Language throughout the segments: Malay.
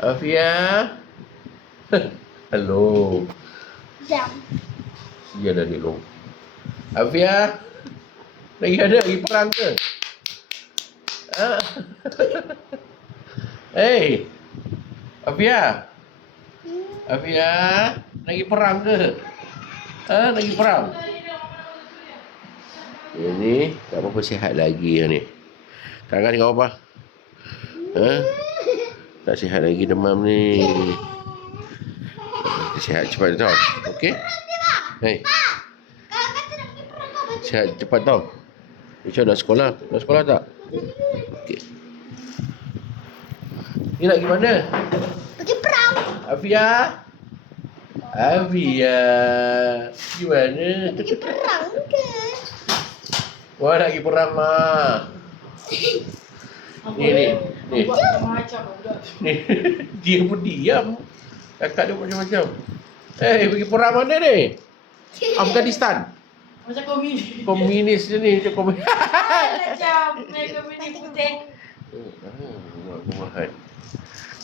Afia. Hello. Jam. Dia dah ni long. Afia. Lagi ada lagi perang ke? Ha? Hey. Afia. Afia, lagi perang ke? Ha, lagi perang. Ini tak apa-apa sihat lagi ni. Tangan kau apa? Ha? Tak sihat lagi demam ni. Sihat cepat tau. Okey? Hei. Sihat cepat tau. Macam nak sekolah? Nak sekolah tak? Okey. Ni nak pergi mana? Pergi perang. Afia. Afia. Gimana? Pergi perang ke? Wah, nak pergi perang mah. Ni. Ni. Dia pun diam. Kakak dia macam-macam. Pergi perang mana ni? Afghanistan. Macam komunis. Komunis je ni. Macam komunis. Macam komunis putih. Rumahan.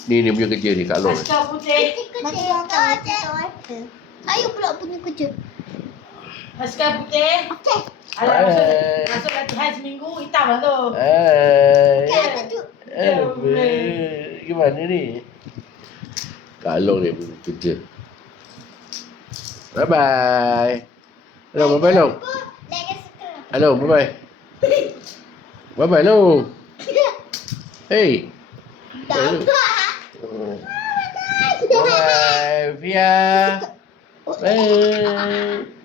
Ni punya kerja ni Kak Long. Askar putih. Ayo pula punya kerja. Askar putih. Okey. Alah, masuk latihan seminggu, hitam lah tu. Gimana ni? Kak Long ni punya kerja. Bye-bye. Hello, bye-bye Long. Hello, bye-bye. Bye-bye Long. Hey. Bye-bye, Fia. Bye.